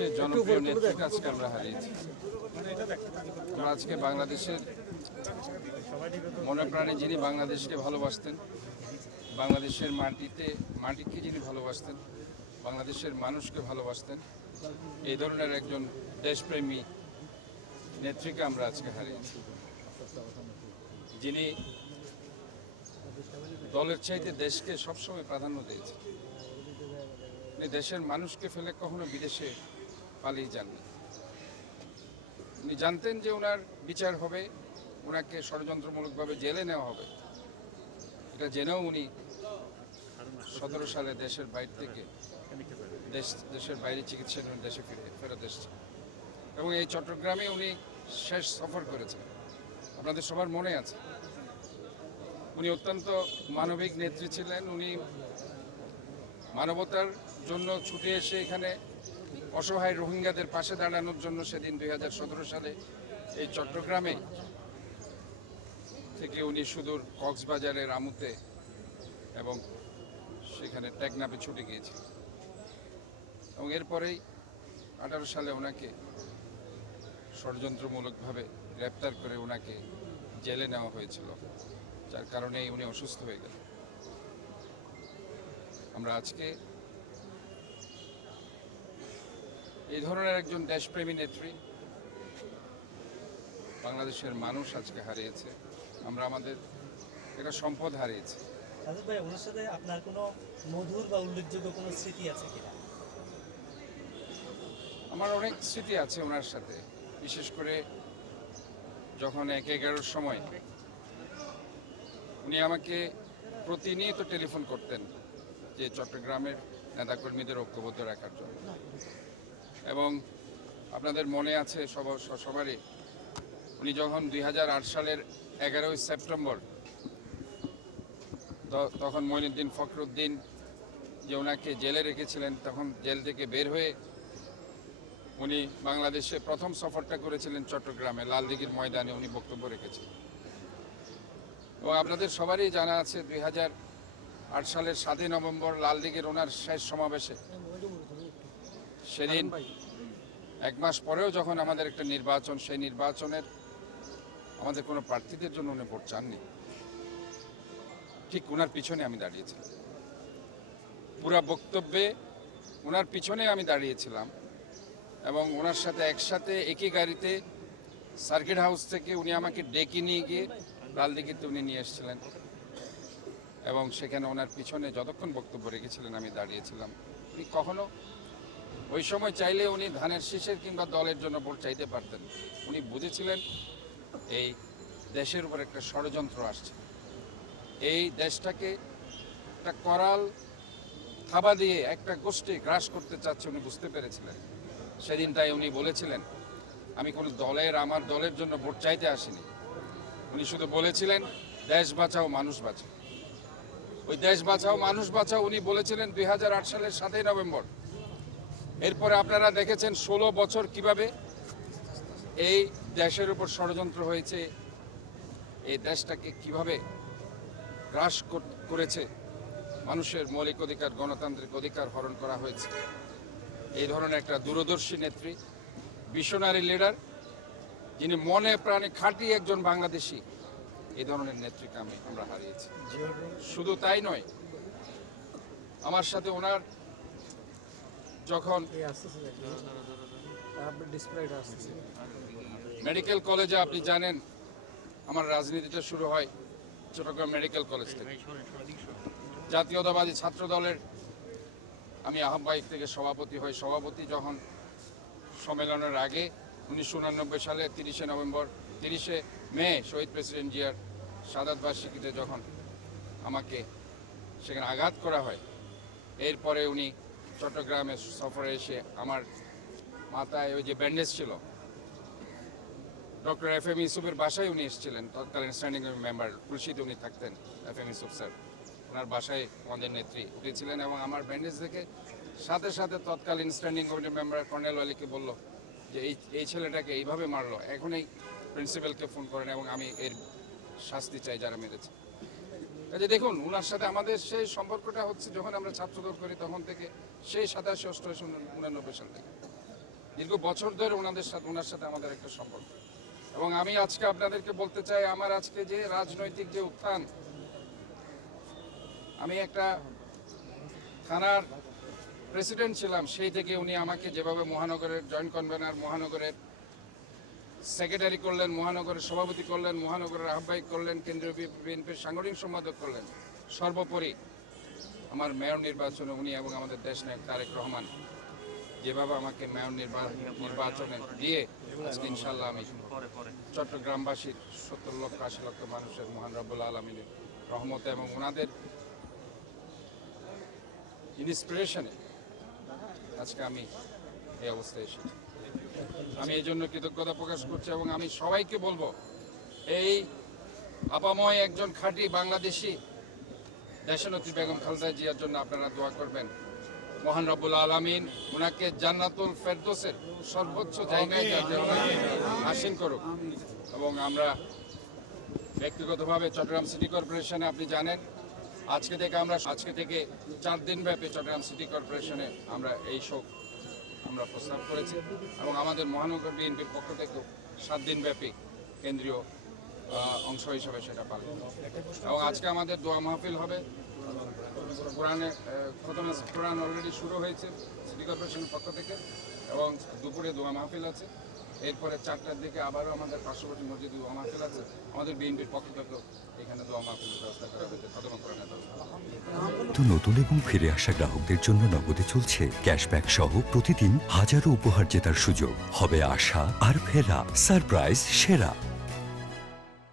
বাংলাদেশের জনপ্রিয় নেত্রীকে আজকে আমরা হারিয়েছি। আমরা আজকে বাংলাদেশের মনে প্রাণে যিনি বাংলাদেশকে ভালোবাসতেন, বাংলাদেশের মাটিকে যিনি ভালোবাসতেন, বাংলাদেশের মানুষকে ভালোবাসতেন, এই ধরনের একজন দেশপ্রেমী নেত্রীকে আমরা আজকে হারিয়েছি, যিনি দলের চাইতে দেশকে সবসময় প্রাধান্য দিয়েছে। দেশের মানুষকে ফেলে কখনো বিদেশে পালিয়ে যাননি। উনি জানতেন যে ওনার বিচার হবে, ওনাকে ষড়যন্ত্রমূলকভাবে জেলে নেওয়া হবে। এটা জেনেও উনি 17 সালে দেশের বাইরে থেকে দেশের বাইরে চিকিৎসা নিয়ে দেশে ফেরত এসেছেন এবং এই চট্টগ্রামে উনি শেষ সফর করেছেন। আপনাদের সবার মনে আছে, উনি অত্যন্ত মানবিক নেত্রী ছিলেন। উনি মানবতার জন্য ছুটে এসে এখানে অসহায় রোহিঙ্গাদের পাশে দাঁড়ানোর জন্য সেদিন 2017 সালে এই চট্টগ্রামে থেকে উনি সুদূর কক্সবাজারের আমুতে এবং সেখানে টেকনাফে ছুটে গিয়েছিলেন এবং এরপরেই 18 সালে ওনাকে ষড়যন্ত্রমূলকভাবে গ্রেপ্তার করে ওনাকে জেলে নেওয়া হয়েছিল, যার কারণেই উনি অসুস্থ হয়ে গেলেন। আমরা আজকে এই ধরনের একজন দেশপ্রেমী নেত্রী বাংলাদেশের মানুষ আজকে হারিয়েছে। আমরা আমাদের একটা সম্পদ হারিয়েছি। রাজু ভাই, ওনার সাথে আপনার কোনো মধুর বা উল্লেখযোগ্য কোনো স্মৃতি আছে কিনা? আমার অনেক স্মৃতি আছে ওনার সাথে, বিশেষ করে যখন 1-11-র সময় উনি আমাকে প্রতিনিয়ত টেলিফোন করতেন যে চট্টগ্রামের নেতাকর্মীদের ঐক্যবদ্ধ রাখার জন্য। এবং আপনাদের মনে আছে সবারই, উনি যখন 2008 সালের 11ই সেপ্টেম্বর, তখন মঈনুদ্দিন ফখরুদ্দিন যে ওনাকে জেলে রেখেছিলেন, তখন জেল থেকে বের হয়ে উনি বাংলাদেশে প্রথম সফরটা করেছিলেন চট্টগ্রামে লালদিঘির ময়দানে উনি বক্তব্য রেখেছিলেন। এবং আপনাদের সবারই জানা আছে 2008 সালের 7 নভেম্বর লালদিঘির ওনার শেষ সমাবেশে, সেদিন 1 মাস পরেও যখন আমাদের একটা নির্বাচন, সেই নির্বাচনের আমাদের কোনো প্রার্থীদের জন্য উনি ভোট চাননি, ঠিক ওনার পিছনে আমি দাঁড়িয়েছিলাম। পুরা বক্তব্যে ওনার পিছনে আমি দাঁড়িয়েছিলাম এবং ওনার সাথে একসাথে একই গাড়িতে সার্কিট হাউস থেকে উনি আমাকে ডেকে নিয়ে গিয়ে লালদিঘিতে উনি নিয়ে এসেছিলেন এবং সেখানে ওনার পিছনে যতক্ষণ বক্তব্য রেখেছিলেন আমি দাঁড়িয়েছিলাম। উনি কখনো ওই সময় চাইলে উনি ধানের শীষের কিংবা দলের জন্য ভোট চাইতে পারতেন। উনি বুঝেছিলেন এই দেশের উপর একটা ষড়যন্ত্র আসছে, এই দেশটাকে একটা করাল থাবা দিয়ে একটা গোষ্ঠী গ্রাস করতে চাচ্ছে, উনি বুঝতে পেরেছিলেন সেদিন। তাই উনি বলেছিলেন, আমি কোনো আমার দলের জন্য ভোট চাইতে আসিনি। উনি শুধু বলেছিলেন দেশ বাঁচাও মানুষ বাঁচাও। ওই দেশ বাঁচাও মানুষ বাঁচাও উনি বলেছিলেন 2008 সালের 7 নভেম্বর। এরপরে আপনারা দেখেছেন 16 বছর কিভাবে এই দেশের উপর ষড়যন্ত্র হয়েছে, এই দেশটাকে কিভাবে গ্রাস করেছে, মানুষের মৌলিক অধিকার, গণতান্ত্রিক অধিকার হরণ করা হয়েছে। এই ধরনের একটা দূরদর্শী নেত্রী, ভিশনারি লিডার, যিনি মনে প্রাণে খাঁটি একজন বাংলাদেশি, এই ধরনের নেত্রীকে আমরা হারিয়েছি। শুধু তাই নয়, আমার সাথে ওনার যখন মেডিকেল কলেজে, আপনি জানেন আমার রাজনীতিটা শুরু হয় চট্টগ্রাম মেডিকেল কলেজ থেকে। জাতীয়তাবাদী ছাত্র দলের আমি আহ্বায়ক থেকে সভাপতি হই। সভাপতি যখন সম্মেলনের আগে 1989 সালে 30 মে শহীদ প্রেসিডেন্ট জিয়ার শাহাদাত বার্ষিকীতে যখন আমাকে সেখানে আঘাত করা হয়, এরপরে উনি চট্টগ্রামে সফরে এসে আমার মাথায় ওই যে ব্যান্ডেজ ছিল, ডক্টর FM ইউসুফের বাসায় উনি এসেছিলেন, তৎকালীন স্ট্যান্ডিং মেম্বার খুলশিতে উনি থাকতেন। FM ইউসুফ স্যার, ওনার বাসায় আমাদের নেত্রী উঠেছিলেন এবং আমার ব্যান্ডেজ দেখে সাথে সাথে তৎকালীন স্ট্যান্ডিং কমিটি মেম্বার কর্নেল আলীকে বলল যে এই ছেলেটাকে এইভাবে মারলো, এখনই প্রিন্সিপালকে ফোন করেন এবং আমি এর শাস্তি চাই যারা মেরেছে। কাজে দেখুন, ওনার সাথে আমাদের সেই সম্পর্কটা হচ্ছে যখন আমরা ছাত্রদল করি তখন থেকে, সেই 87, 88, 89 সাল থেকে। দীর্ঘ বছর ধরে ওনার সাথে আমাদের একটা সম্পর্ক। এবং আমি আজকে আপনাদেরকে বলতে চাই, আমার আজকে যে রাজনৈতিক যে উত্থান, আমি একটা থানার প্রেসিডেন্ট ছিলাম, সেই থেকে উনি আমাকে যেভাবে মহানগরের জয়েন্ট কনভেনার, মহানগরের সেক্রেটারি করলেন, মহানগরের সভাপতি করলেন, মহানগরের আহ্বায়ক করলেন, কেন্দ্রীয় বিএনপির সাংগঠনিক সম্পাদক করলেন, সর্বোপরি আমার মেয়র নির্বাচনে উনি এবং আমাদের দেশ নায়ক তারেক রহমান যেভাবে আমাকে মেয়র নির্বাচনে দিয়ে আজকে ইনশাল্লাহ আমি চট্টগ্রামবাসীর 70 লক্ষ 80 লক্ষ মানুষের মহান রব্বুল আলমিনের রহমতে এবং ওনাদের ইন্সপিরেশনে আজকে আমি এই অবস্থায় এসেছি। আমি এই জন্য কৃতজ্ঞতা প্রকাশ করছি এবং আমি সবাইকে বলবো, এই আপাময় একজন খাঁটি বাংলাদেশি দেশনেত্রী বেগম খালেদা জিয়ার জন্য আপনারা দোয়া করবেন। মহান রব্বুল আলামিন ওনাকে জান্নাতুল ফেরদৌসের সর্বোচ্চ জায়গায় আসীন করুক। এবং আমরা ব্যক্তিগতভাবে চট্টগ্রাম সিটি কর্পোরেশনে, আপনি জানেন আজকে থেকে 4 দিন ব্যাপী চট্টগ্রাম সিটি কর্পোরেশনে আমরা এই শোক আমরা প্রস্তাব করেছি এবং আমাদের মহানগর বিএনপির পক্ষ থেকেও 7 দিন ব্যাপী কেন্দ্রীয় অংশ হিসেবে সেটা পালন। এবং আজকে আমাদের দোয়া মাহফিল হবে। কোরআন অলরেডি শুরু হয়েছে সিটি কর্পোরেশনের পক্ষ থেকে এবং দুপুরে দোয়া মাহফিল আছে। এরপরে 4টার দিকে আবারও আমাদের পার্শ্ববর্তী মসজিদে দোয়া মাহফিল আছে। আমাদের বিএনপির পক্ষ থেকে এখানে দোয়া মাহফিলের ব্যবস্থা করা হয়েছে খতম কোরআনের ব্যবস্থা। তো নতুন এবং ফিরে আসা গ্রাহকদের জন্য নগদে চলছে ক্যাশব্যাক সহ প্রতিদিন হাজারো উপহার জেতার সুযোগ। হবে আশা আর ফেরা, সারপ্রাইজ সেরা।